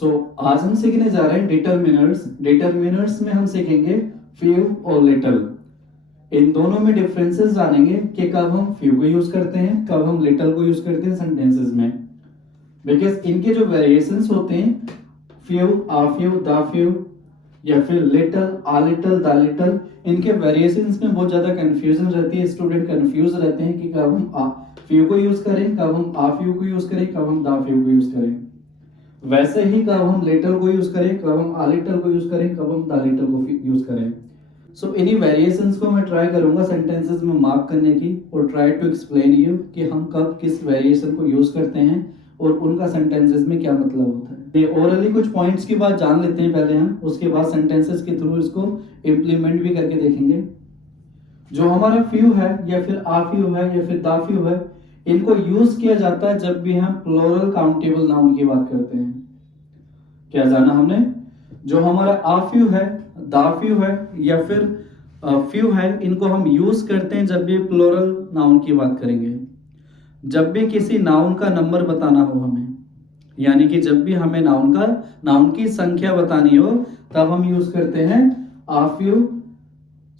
आज हम सीखने जा रहे हैं डिटरमिनर्स। डिटरमिनर्स में हम सीखेंगे फ्यू और लिटिल। इन दोनों में डिफरेंसेस जानेंगे कि कब हम फ्यू को यूज करते हैं, कब हम लिटिल को यूज करते हैं सेंटेंसेस में। बिकॉज इनके जो वेरिएशंस होते हैं, few, uh few, the few या फिर little, uh little, the little, इनके वेरिएशंस में बहुत ज्यादा कंफ्यूजन रहती है। स्टूडेंट कंफ्यूज रहते हैं कि कब हम आ फ्यू को यूज करें, कब हम आ फ्यू को यूज करें, कब हम द फ्यू को यूज करें। वैसे ही कब हम लिटिल को यूज करें, कब हम आ लिटिल को यूज करें, कब हम द लिटिल को यूज करें। इन्हीं वेरिएशंस को मैं ट्राई करूंगा सेंटेंसेस में मार्क करने की और ट्राई टू एक्सप्लेन यू कि हम कब किस वेरिएशन को यूज करते हैं और उनका सेंटेंसेस में क्या मतलब होता है। ओरली कुछ पॉइंट्स की बात जान लेते हैं पहले हम, उसके बाद सेंटेंसेस के थ्रू इसको इम्प्लीमेंट भी करके देखेंगे। जो हमारा फ्यू है या फिर आ फ्यू है या फिर द फ्यू है, इनको यूज किया जाता है जब भी हम प्लूरल काउंटेबल नाउन की बात करते हैं। क्या जाना हमने? जो हमारा आ फ्यू है, द फ्यू है या फिर फ्यू है, इनको हम यूज करते हैं जब भी प्लूरल नाउन की बात करेंगे। जब भी किसी नाउन का नंबर बताना हो हमें, यानी कि जब भी हमें नाउन की संख्या बतानी हो, तब हम यूज करते हैं आ few,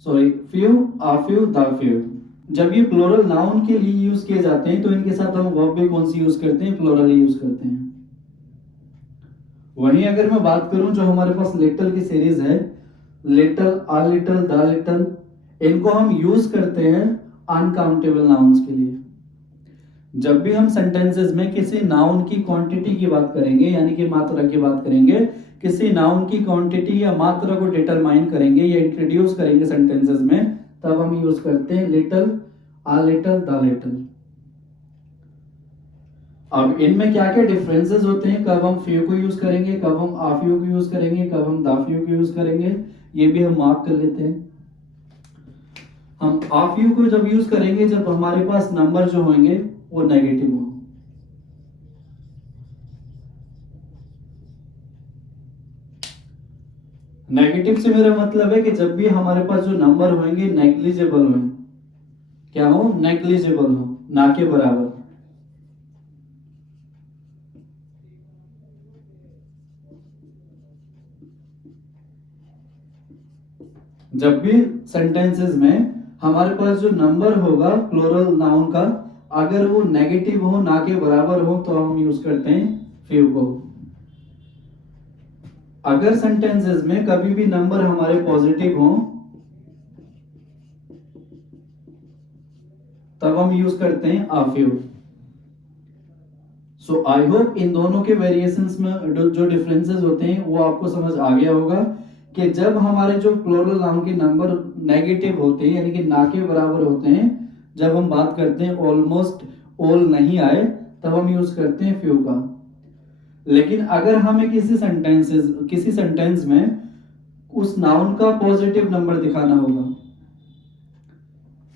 few, uh few, the few. जब ये प्लूरल नाउन के लिए यूज किए जाते हैं तो इनके साथ हम वर्ब भी कौन सी यूज करते हैं? प्लूरल यूज करते हैं। वहीं अगर मैं बात करूं जो हमारे पास लिटिल की सीरीज है, little, uh little, the little, इनको हम यूज करते हैं अनकाउंटेबल नाउन्स के लिए। जब भी हम सेंटेंसेस में किसी नाउन की क्वांटिटी की बात करेंगे, यानी कि मात्रा की बात करेंगे, किसी नाउन की क्वांटिटी या मात्रा को डिटरमाइन करेंगे या इंट्रोड्यूस करेंगे सेंटेंसेस में, तब हम यूज करते हैं little, uh little, the little. अब इनमें क्या क्या डिफरेंसेस होते हैं, कब हम फ्यू को यूज करेंगे, कब हम आ फ्यू को यूज करेंगे, कब हम द फ्यू को यूज करेंगे, ये भी हम मार्क कर लेते हैं। हम आ फ्यू को जब यूज करेंगे जब हमारे पास नंबर जो होंगे वो नेगेटिव हो। नेगेटिव से मेरा मतलब है कि जब भी हमारे पास जो नंबर होंगे नेग्लिजिबल हो, क्या हो? नेग्लिजिबल हो, ना के बराबर। जब भी सेंटेंसेस में हमारे पास जो नंबर होगा प्लूरल नाउन का, अगर वो नेगेटिव हो, ना के बराबर हो, तो हम यूज करते हैं फ्यू को। अगर सेंटेंसेस में कभी भी नंबर हमारे पॉजिटिव हो, तब हम यूज करते हैं आ फ्यू। सो आई होप इन दोनों के वेरिएशंस में जो डिफरेंसेस होते हैं वो आपको समझ आ गया होगा कि जब हमारे जो प्लूरल नाउन के नंबर नेगेटिव होते हैं, यानी कि ना के बराबर होते हैं, जब हम बात करते हैं ऑलमोस्ट ऑल नहीं आए, तब हम यूज करते हैं फ्यू का। लेकिन अगर हमें किसी सेंटेंस में उस नाउन का पॉजिटिव नंबर दिखाना होगा,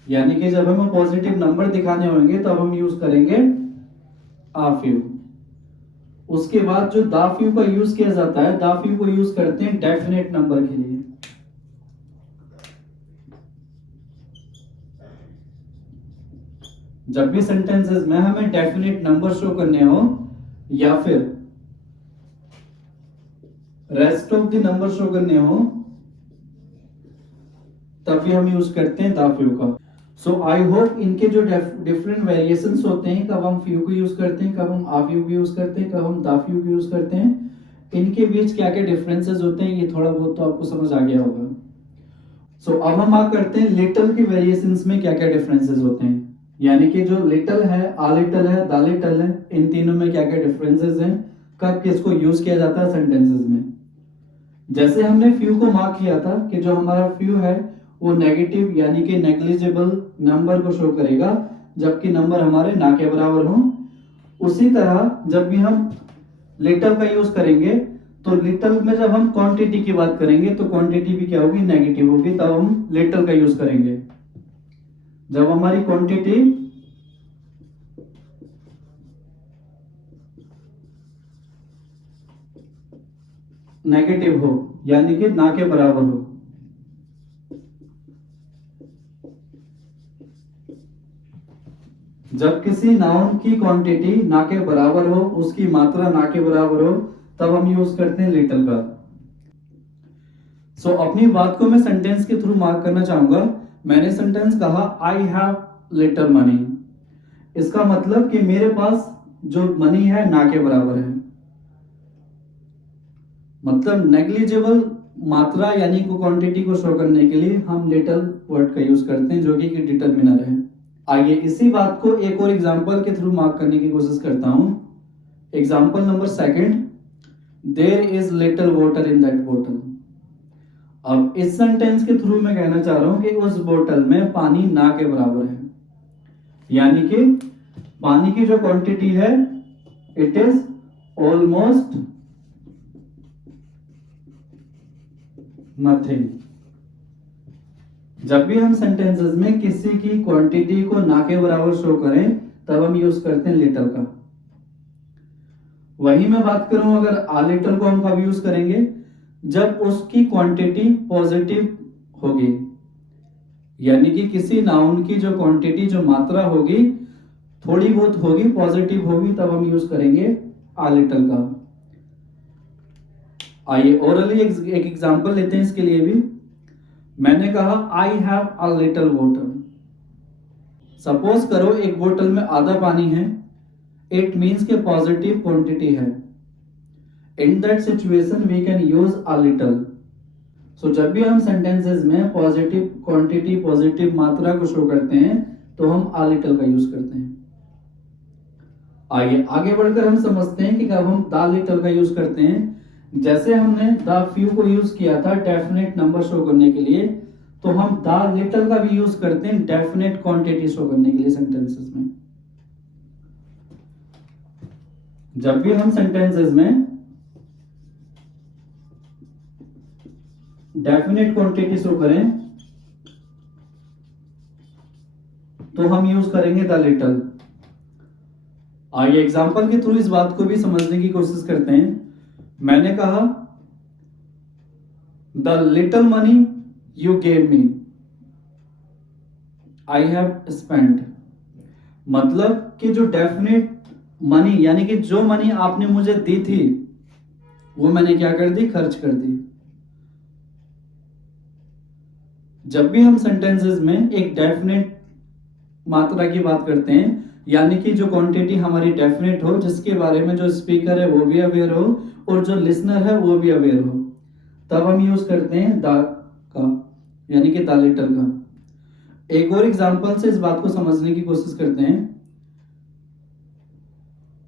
यानी कि जब हमें पॉजिटिव नंबर दिखाने होंगे, तब हम यूज करेंगे आ फ्यू। उसके बाद जो द फ्यू का यूज किया जाता है, द फ्यू को यूज करते हैं डेफिनेट नंबर के लिए। जब भी सेंटेंसेस में हमें डेफिनेट नंबर शो करने हो या फिर rest of the number show करने हो, तब भी हम यूज करते हैं द फ्यू का। सो आई होप इनके जो डिफरेंट वेरिएशंस होते हैं, कब हम फ्यू को यूज करते हैं, कब हम आ फ्यू को यूज करते हैं, कब हम द फ्यू को यूज करते हैं, इनके बीच क्या क्या डिफरेंसेस होते हैं, ये थोड़ा बहुत तो आपको समझ आ गया होगा। अब हम बात करते हैं लिटिल के वेरिएशंस में क्या क्या डिफरेंसेस होते हैं, यानी कि जो लिटिल है, आ लिटिल है, द लिटिल है, इन तीनों में क्या क्या डिफरेंसेस हैं, कब किसको यूज किया जाता है सेंटेंसेस में। जैसे हमने फ्यू को मार्क किया था कि जो हमारा फ्यू है वो नेगेटिव यानी कि नेग्लिजिबल नंबर को शो करेगा, जबकि नंबर हमारे ना के बराबर हो। उसी तरह जब भी हम लिटिल का यूज करेंगे, तो लिटिल में जब हम क्वांटिटी की बात करेंगे तो क्वांटिटी भी क्या होगी? नेगेटिव होगी, तब हम लिटिल का यूज करेंगे। जब हमारी क्वांटिटी नेगेटिव हो, यानी कि ना के बराबर हो। जब किसी नाउन की क्वांटिटी ना के बराबर हो, उसकी मात्रा ना के बराबर हो, तब हम यूज करते हैं लिटिल का। सो अपनी बात को मैं सेंटेंस के थ्रू मार्क करना चाहूंगा। मैंने सेंटेंस कहा आई हैव लिटिल मनी। इसका मतलब कि मेरे पास जो मनी है ना के बराबर है। मतलब नेग्लिजिबल मात्रा यानी को क्वांटिटी को शो करने के लिए हम लिटिल वर्ड का यूज करते हैं, जो कि डिटरमिनर है। आइए इसी बात को एक और एग्जांपल के थ्रू मार्क करने की कोशिश करता हूं। Example number second, there is little water in that बोतल। अब इस सेंटेंस के थ्रू मैं कहना चाह रहा हूं कि उस बोतल में पानी ना के बराबर है, यानी कि पानी की जो क्वांटिटी है इट इज ऑलमोस्ट नथिंग। जब भी हम सेंटेंसेस में किसी की क्वांटिटी को ना के बराबर शो करें तब हम यूज करते हैं लिटिल का। वही मैं बात करूं अगर आ लिटिल को हम कब यूज करेंगे, जब उसकी क्वांटिटी पॉजिटिव होगी, यानी कि किसी नाउन की जो क्वांटिटी जो मात्रा होगी थोड़ी बहुत होगी, पॉजिटिव होगी, तब हम यूज करेंगे आ लिटिल का। आइए ओरली एक एग्जांपल लेते हैं इसके लिए भी। मैंने कहा I have a little water. Suppose करो एक बोतल में आधा पानी है, इट मीन्स के पॉजिटिव क्वांटिटी है। In that situation we can use a little. So जब भी हम सेंटेंसेस में पॉजिटिव क्वांटिटी पॉजिटिव मात्रा को शो करते हैं तो हम अ लिटिल का यूज करते हैं। आइए आगे बढ़कर हम समझते हैं कि कब हम द लिटिल का यूज करते हैं। जैसे हमने द फ्यू को यूज किया था डेफिनेट नंबर शो करने के लिए, तो हम द लिटिल का भी यूज करते हैं डेफिनेट क्वांटिटी शो करने के लिए सेंटेंसेस में। जब भी हम सेंटेंसेस में डेफिनेट क्वांटिटी शो करें तो हम यूज करेंगे द लिटिल। आइए एग्जांपल के थ्रू इस बात को भी समझने की कोशिश करते हैं। मैंने कहा the little money you gave me I have spent. मतलब कि जो डेफिनेट मनी यानी कि जो मनी आपने मुझे दी थी वो मैंने क्या कर दी, खर्च कर दी। जब भी हम सेंटेंसेस में एक डेफिनेट मात्रा की बात करते हैं, यानी कि जो क्वांटिटी हमारी डेफिनेट हो, जिसके बारे में जो स्पीकर है वो भी अवेयर हो और जो लिसनर है वो भी अवेयर हो, तब हम यूज करते हैं द का, यानी कि द लिटिल का। एक और एग्जांपल से इस बात को समझने की कोशिश करते हैं।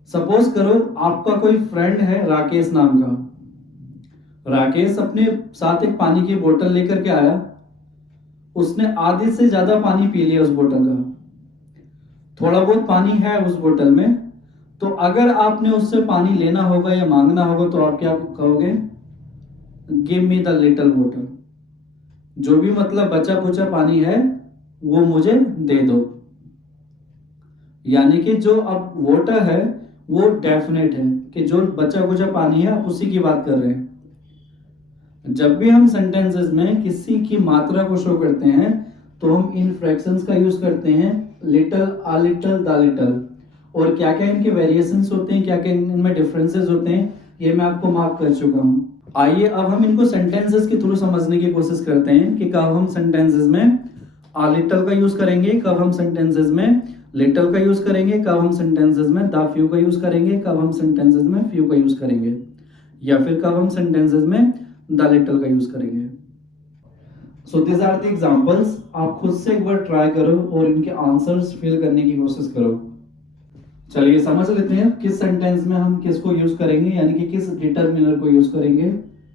सपोज करो आपका कोई फ्रेंड है राकेश नाम का। राकेश अपने साथ एक पानी की बोतल लेकर के आया, उसने आधे से ज्यादा पानी पी लिया उस बोतल का। थोड़ा बहुत पानी है उस बोतल में, तो अगर आपने उससे पानी लेना होगा या मांगना होगा तो आप क्या कहोगे, give me the little water. जो भी मतलब बचा कुचा पानी है वो मुझे दे दो। यानी कि जो अब वाटर है वो डेफिनेट है कि जो बचा कुचा पानी है आप उसी की बात कर रहे हैं। जब भी हम सेंटेंसेस में किसी की मात्रा को शो करते हैं तो हम इन फ्रैक्शंस का यूज करते हैं, little, a little, the little. और क्या क्या इनके वेरिएशंस होते हैं, क्या क्या इनमें डिफरेंसेस होते हैं, ये मैं आपको मार्क कर चुका हूं। आइए अब हम इनको सेंटेंसेस के थ्रू समझने की कोशिश करते हैं कि कब हम सेंटेंसेस में आ लिटिल का यूज करेंगे, कब हम सेंटेंसेस में लिटिल का यूज करेंगे, कब हम सेंटेंसेस में द फ्यू का यूज करेंगे, कब हम सेंटेंसेस में फ्यू का यूज करेंगे, या फिर कब हम सेंटेंसेस में द लिटिल का यूज करेंगे। So this are the examples. आप खुद से एक बार ट्राई करो और इनके आंसर्स फिल करने की कोशिश करो। चलिए समझ लेते हैं किस सेंटेंस में हम किसको यूज करेंगे, यानी कि किस डिटरमिनर को यूज करेंगे।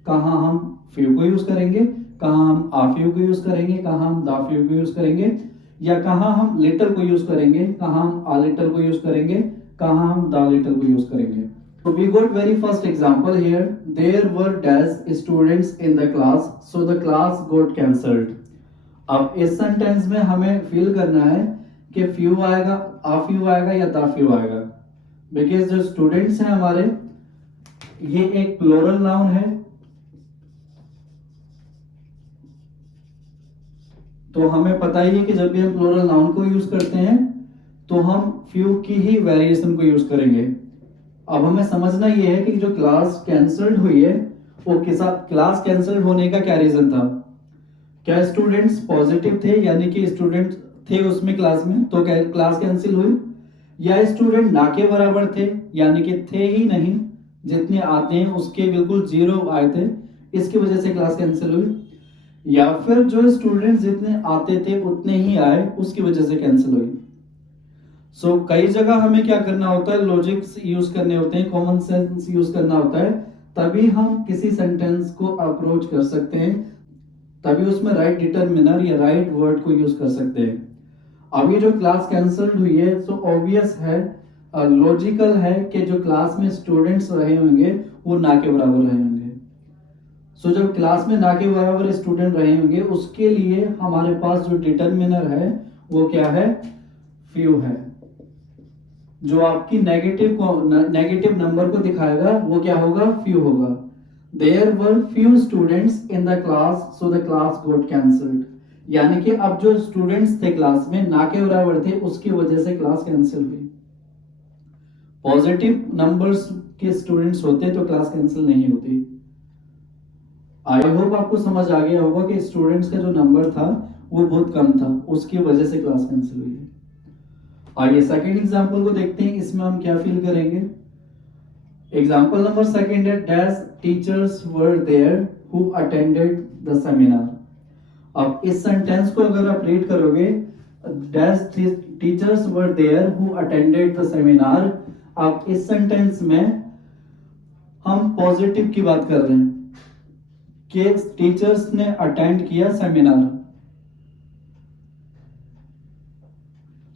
कहां हम फ्यू को यूज करेंगे, कहां हम आ फ्यू को यूज करेंगे, कहां हम द फ्यू को यूज करेंगे, या कहां हम लिटिल को यूज करेंगे, कहां हम आ लिटिल को यूज करेंगे, कहां हम द लिटिल को यूज करेंगे। So we got very first example here. There were dash students in the class, so the class got cancelled. अब इस सेंटेंस में हमें फील करना है कि फ्यू आएगा, आ फ्यू आएगा या द फ्यू आएगा। बिकॉज जो स्टूडेंट्स हैं हमारे, ये एक प्लूरल नाउन है, तो हमें पता ही है कि जब भी हम प्लूरल नाउन को यूज करते हैं तो हम फ्यू की ही वेरिएशन को यूज करेंगे। अब हमें समझना ये है कि जो क्लास कैंसल्ड हुई है वो क्लास कैंसल्ड होने का क्या रीजन था। क्या स्टूडेंट्स पॉजिटिव थे, यानी कि स्टूडेंट थे उसमें क्लास में तो क्या क्लास कैंसिल हुई, या स्टूडेंट ना के बराबर थे यानी कि थे ही नहीं, जितने आते हैं उसके बिल्कुल जीरो आए थे, इसकी वजह से क्लास कैंसिल हुई, या फिर जो स्टूडेंट जितने आते थे उतने ही आए उसकी वजह से कैंसिल हुई। कई जगह हमें क्या करना होता है, लॉजिक्स यूज करने होते हैं, कॉमन सेंस यूज करना होता है, तभी हम किसी सेंटेंस को अप्रोच कर सकते हैं, तभी उसमें राइट डिटरमिनर या राइट वर्ड को यूज कर सकते हैं। अभी जो क्लास कैंसल्ड हुई है सो ऑब्वियस है, लॉजिकल है कि जो क्लास में स्टूडेंट्स रहे होंगे वो ना के बराबर रहे होंगे। जब क्लास में ना के बराबर स्टूडेंट रहे होंगे उसके लिए हमारे पास जो डिटरमिनर है वो क्या है, फ्यू है। जो आपकी नेगेटिव नंबर को दिखाएगा वो क्या होगा, फ्यू होगा। There were few students in the class so the class got cancelled, यानी कि अब जो स्टूडेंट्स थे क्लास में ना के बराबर थे उसकी वजह से क्लास कैंसिल हुई। पॉजिटिव नंबर्स के स्टूडेंट्स होते तो क्लास कैंसिल नहीं होती। आई होप आपको समझ आ गया होगा कि स्टूडेंट्स का जो नंबर था वो बहुत कम था, उसकी वजह से क्लास कैंसिल हुई है। आइए सेकंड एग्जांपल को देखते हैं, इसमें हम क्या फील करेंगे। एग्जांपल नंबर सेकंड है dash teachers were there who attended the seminar. अब इस सेंटेंस को अगर आप रीड करोगे, dash teachers were there who attended the seminar, अब इस सेंटेंस में हम पॉजिटिव की बात कर रहे हैं कि टीचर्स ने अटेंड किया सेमिनार।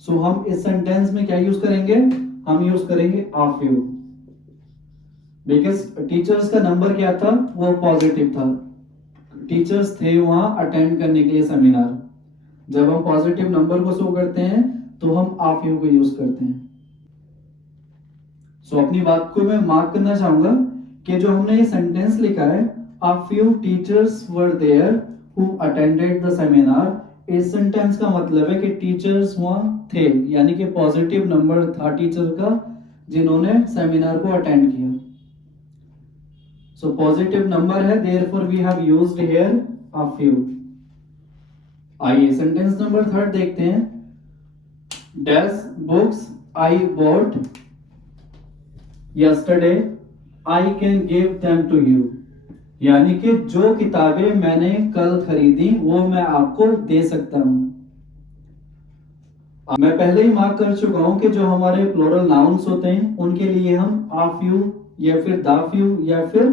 हम इस सेंटेंस में क्या यूज करेंगे, हम यूज करेंगे आ फ्यू, बिकॉज टीचर्स का नंबर क्या था, वो पॉजिटिव था, टीचर्स थे वहां अटेंड करने के लिए सेमिनार। जब हम पॉजिटिव नंबर को शो करते हैं तो हम आ फ्यू को यूज करते हैं। अपनी बात को मैं मार्क करना चाहूंगा कि जो हमने ये सेंटेंस लिखा है, a few teachers were there who attended the seminar, इस सेंटेंस का मतलब है कि टीचर्स वहां थे, यानी कि पॉजिटिव नंबर था टीचर का जिन्होंने सेमिनार को अटेंड किया। पॉजिटिव नंबर है, therefore we have used here a few। आइए सेंटेंस नंबर थर्ड देखते हैं, dash books I bought yesterday I can give them to you, यानी कि जो किताबें मैंने कल खरीदी वो मैं आपको दे सकता हूं। मैं पहले ही मार्क कर चुका हूं कि जो हमारे प्लूरल नाउन्स होते हैं उनके लिए हम आ फ्यू या फिर द फ्यू या फिर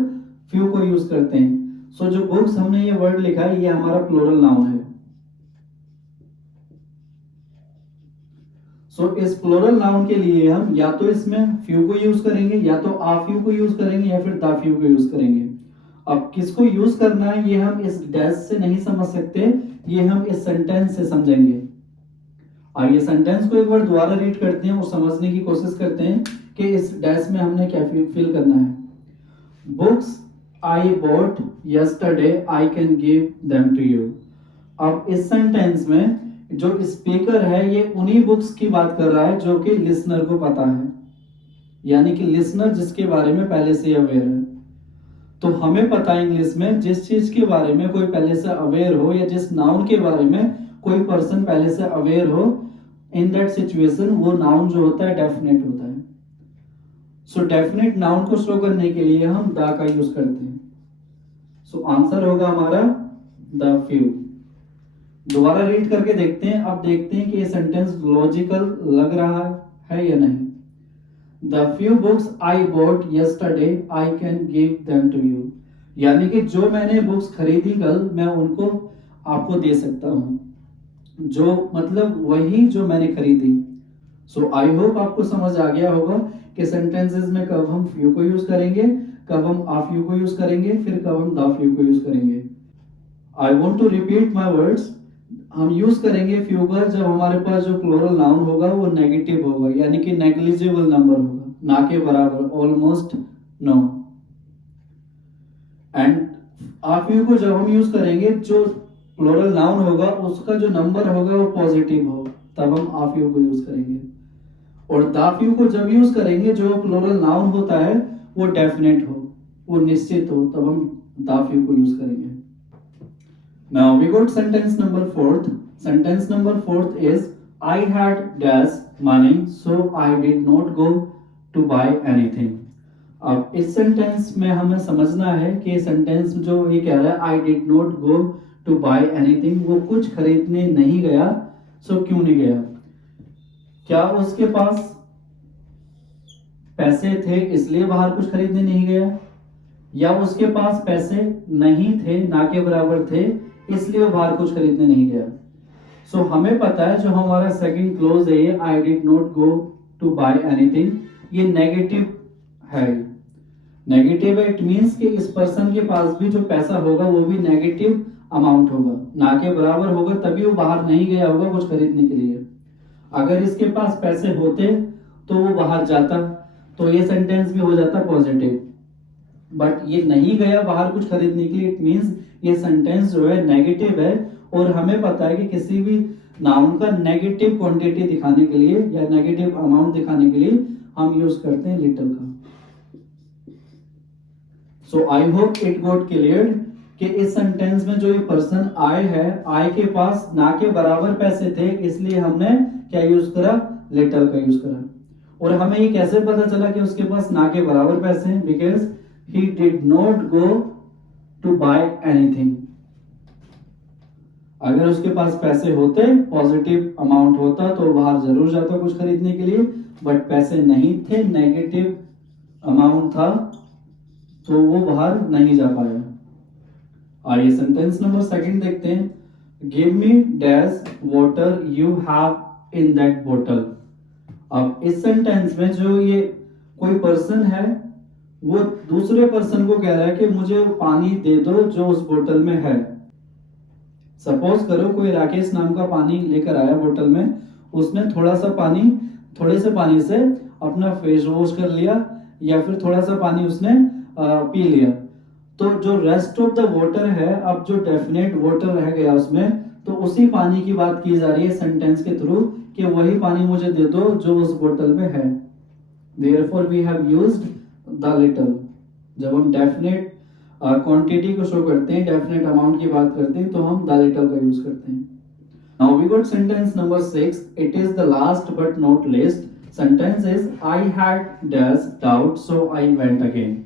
फ्यू को यूज करते हैं। जो बुक्स हमने ये वर्ड लिखा है ये हमारा प्लूरल नाउन है। इस प्लूरल नाउन के लिए हम या तो इसमें फ्यू को यूज करेंगे, या तो आ फ्यू को यूज करेंगे, या फिर द फ्यू को यूज करेंगे। अब किसको यूज करना है ये हम इस डैश से नहीं समझ सकते, ये हम इस सेंटेंस से समझेंगे। आइए सेंटेंस को एक बार दोबारा रीड करते हैं और समझने की कोशिश करते हैं कि इस डैश में हमने क्या फील करना है। Books I bought yesterday I can give them to you. अब इस सेंटेंस में जो स्पीकर है ये उन्हीं बुक्स की बात कर रहा है जो कि लिसनर को पता है, यानी कि लिसनर जिसके बारे में पहले से अवेयर है। तो हमें पता है इंग्लिश में जिस चीज के बारे में कोई पहले से अवेयर हो या जिस नाउन के बारे में कोई पर्सन पहले से अवेयर हो, इन दैट सिचुएशन वो नाउन जो होता है डेफिनेट होता है। डेफिनेट नाउन को शो करने के लिए हम द का यूज करते हैं। आंसर होगा हमारा द फ्यू। दोबारा रीड करके देखते हैं, अब देखते हैं कि ये सेंटेंस लॉजिकल लग रहा है या नहीं। The few books I bought yesterday I can give them to you, यानी कि जो मैंने बुक्स खरीदी कल मैं उनको आपको दे सकता हूं, जो मतलब वही जो मैंने खरीदी। आई होप आपको समझ आ गया होगा कि सेंटेंसेस में कब हम फ्यू को यूज करेंगे, कब हम आ फ्यू को यूज करेंगे, फिर कब हम द फ्यू को यूज करेंगे। I want to repeat my words. हम यूज करेंगे फ्यू का जब हमारे पास जो प्लूरल नाउन होगा वो नेगेटिव होगा, यानी कि नेग्लिजिबल नंबर होगा, ना के बराबर, ऑलमोस्ट नो। एंड आप यू को जब हम यूज करेंगे जो प्लूरल नाउन होगा उसका जो नंबर होगा वो पॉजिटिव हो, तब हम आप यू को यूज करेंगे। और द फ्यू को जब यूज करेंगे जो प्लूरल नाउन होता है वो डेफिनेट हो, वो निश्चित हो, तब हम द फ्यू को यूज करेंगे। Now we got sentence number fourth. Sentence number fourth is I had dash money so I did not go to buy anything. अब इस सेंटेंस में हमें समझना है कि सेंटेंस जो ये कह रहा है I did not go to buy anything, वो कुछ खरीदने नहीं गया। सो क्यों नहीं गया? क्या उसके पास पैसे थे इसलिए बाहर कुछ खरीदने नहीं गया, या उसके पास पैसे नहीं थे, ना के बराबर थे, इसलिए वो बाहर कुछ खरीदने नहीं गया? सो हमें पता है जो हमारा सेकंड क्लोज है ये I did not go to buy anything, ये नेगेटिव है। नेगेटिव है, इट मींस कि इस पर्सन के पास भी जो पैसा होगा वो भी नेगेटिव अमाउंट होगा, ना के बराबर होगा, तभी वो बाहर नहीं गया होगा कुछ खरीदने के लिए। अगर इसके पास पैसे होते तो वो बाहर जाता, तो ये सेंटेंस भी हो जाता पॉजिटिव। बट ये नहीं गया बाहर कुछ खरीदने के लिए, इट मींस ये सेंटेंस जो है नेगेटिव है। और हमें पता है कि किसी भी नाउन का नेगेटिव क्वांटिटी दिखाने के लिए या नेगेटिव अमाउंट दिखाने के लिए हम यूज करते हैं लिटिल का। So I hope it got clear कि इस सेंटेंस में जो ये पर्सन आई है, आई के पास ना के बराबर पैसे थे, इसलिए हमने क्या यूज करा? लिटिल का यूज करा। और हमें ये कैसे पता चला कि उसके पास ना के बराबर पैसे हैं? Because he did not go to buy anything. अगर उसके पास पैसे होते, पॉजिटिव अमाउंट होता, तो बाहर जरूर जाता कुछ खरीदने के लिए, बट पैसे नहीं थे, नेगेटिव अमाउंट था, तो वो बाहर नहीं जा पाया। आइए सेंटेंस नंबर सेकंड देखते हैं। Give me dash water you have in that बोतल। अब इस सेंटेंस में जो ये कोई पर्सन है वो दूसरे पर्सन को कह रहा है कि मुझे पानी दे दो जो उस बोतल में है। सपोज करो कोई राकेश नाम का पानी लेकर आया बोतल में, उसने थोड़े से पानी से अपना फेस वॉश कर लिया, या फिर थोड़ा सा पानी उसने पी लिया, तो जो रेस्ट ऑफ द वाटर है, अब जो डेफिनेट वाटर रह गया उसमें, तो उसी पानी की बात की जा रही है सेंटेंस के थ्रू कि वही पानी मुझे दे दो जो उस बोतल में है। Therefore we have used the little। जब हम डेफिनेट क्वांटिटी को शो करते हैं, डेफिनेट अमाउंट की बात करते हैं, तो हम द लिटल का यूज करते हैं। Now we got sentence number 6. It is the last but not least. Sentence is I had dash doubt so I went again।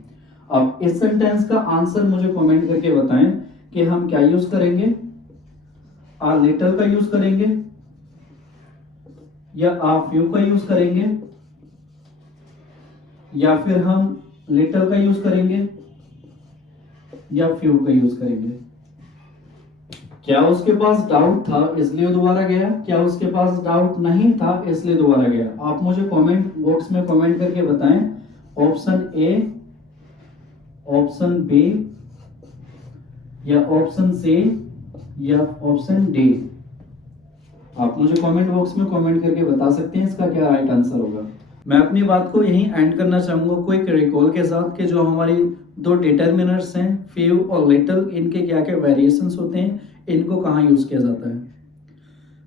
अब इस सेंटेंस का आंसर मुझे कमेंट करके बताएं कि हम क्या यूज करेंगे? आ लिटल का यूज करेंगे या आ फ्यू का यूज करेंगे, या फिर हम लिटल का यूज करेंगे या फ्यू का यूज करेंगे? क्या उसके पास डाउट था इसलिए दोबारा गया, क्या उसके पास डाउट नहीं था इसलिए दोबारा गया? आप मुझे कमेंट बॉक्स में कमेंट करके बताएं, ऑप्शन ए, ऑप्शन बी, या ऑप्शन सी, या ऑप्शन डी। आप मुझे कमेंट बॉक्स में कमेंट करके बता सकते हैं इसका क्या राइट आंसर होगा। मैं अपनी बात को यहीं एंड करना चाहूंगा क्विक रिकॉल के साथ कि जो हमारी दो डिटर्मिनर्स हैं फ्यू और लिटिल, इनके क्या क्या वेरिएशंस होते हैं, इनको कहाँ यूज किया जाता है।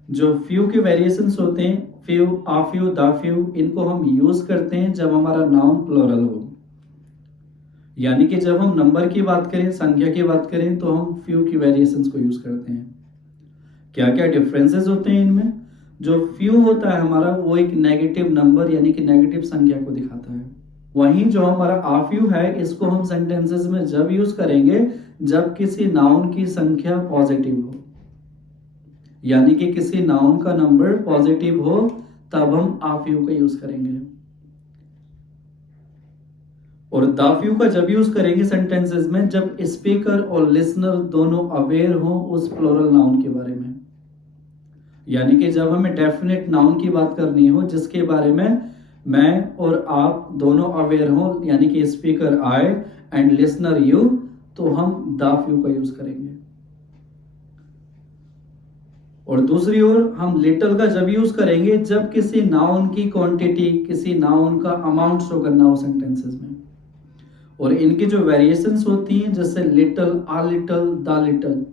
जो फ्यू के वेरिएशंस होते हैं, few, uh few, the few, इनको हम यूज करते हैं जब हमारा नाउन प्लूरल हो, यानी कि जब हम नंबर की बात करें, संख्या की बात करें, तो हम फ्यू की वेरिएशंस को यूज करते हैं। क्या क्या डिफरेंसेस होते हैं इनमें? जो फ्यू होता है हमारा, वो एक नेगेटिव नंबर यानी कि नेगेटिव संख्या को दिखाता है। वहीं जो हमारा आ फ्यू है, इसको हम सेंटेंसेस में जब यूज करेंगे जब किसी नाउन की संख्या पॉजिटिव हो, यानी कि किसी नाउन का नंबर पॉजिटिव हो, तब हम आ फ्यू का यूज करेंगे। और द फ्यू का जब यूज करेंगे सेंटेंसेस में जब स्पीकर और लिसनर दोनों अवेयर हो उस प्लूरल नाउन के बारे में, यानी कि जब हमें डेफिनेट नाउन की बात करनी हो जिसके बारे में मैं और आप दोनों अवेयर हो, यानी कि speaker I and listener you, तो हम द फ्यू का यूज करेंगे। और दूसरी ओर हम लिटिल का जब यूज करेंगे जब किसी नाउन की क्वांटिटी, किसी नाउन का अमाउंट शो करना हो सेंटेंसेस में। और इनकी जो वेरिएशंस होती हैं जैसे little, uh little, the little,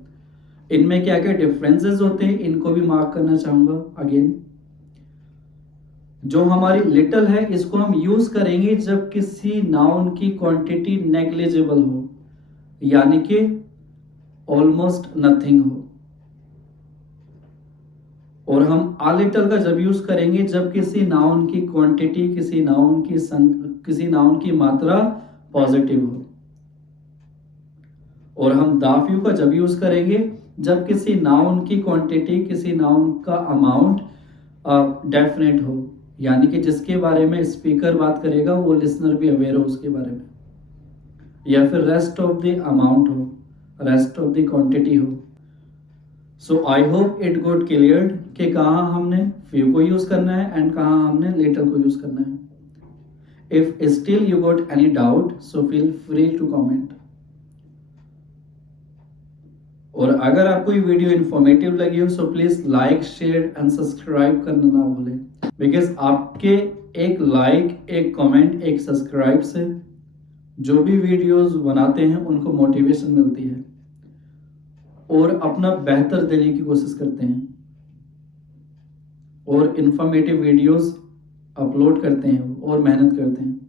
इनमें क्या क्या डिफरेंसेस होते हैं, इनको भी मार्क करना चाहूंगा अगेन। जो हमारी लिटिल है इसको हम यूज करेंगे जब किसी नाउन की क्वांटिटी नेग्लिजिबल हो, यानी कि ऑलमोस्ट नथिंग हो। और हम आ लिटिल का जब यूज करेंगे जब किसी नाउन की क्वांटिटी, किसी नाउन की मात्रा पॉजिटिव हो। और हम दा फ्यू का जब यूज करेंगे जब किसी नाउन की क्वांटिटी, किसी नाउन का अमाउंट डेफिनेट हो, यानी कि जिसके बारे में स्पीकर बात करेगा वो लिसनर भी अवेयर हो उसके बारे में, या फिर रेस्ट ऑफ द अमाउंट हो, रेस्ट ऑफ द क्वांटिटी हो। So I hope it got cleared कि कहाँ हमने फ्यू को यूज करना है एंड कहाँ हमने लिटिल को यूज करना है। If still you got any doubt so feel free to comment. और अगर आपको ये वीडियो इन्फॉर्मेटिव लगी हो so please like, share and subscribe करना ना भूलें, बिकॉज आपके एक लाइक, एक कमेंट, एक सब्सक्राइब से जो भी वीडियोस बनाते हैं उनको मोटिवेशन मिलती है और अपना बेहतर देने की कोशिश करते हैं और इन्फॉर्मेटिव वीडियोस अपलोड करते हैं और मेहनत करते हैं।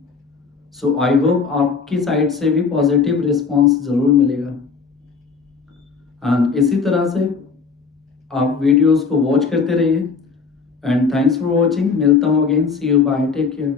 सो आई होप आपकी साइड से भी पॉजिटिव रिस्पॉन्स जरूर मिलेगा। एंड इसी तरह से आप वीडियोस को वॉच करते रहिए एंड थैंक्स फॉर वॉचिंग। मिलता हूँ again, see you, bye, take care.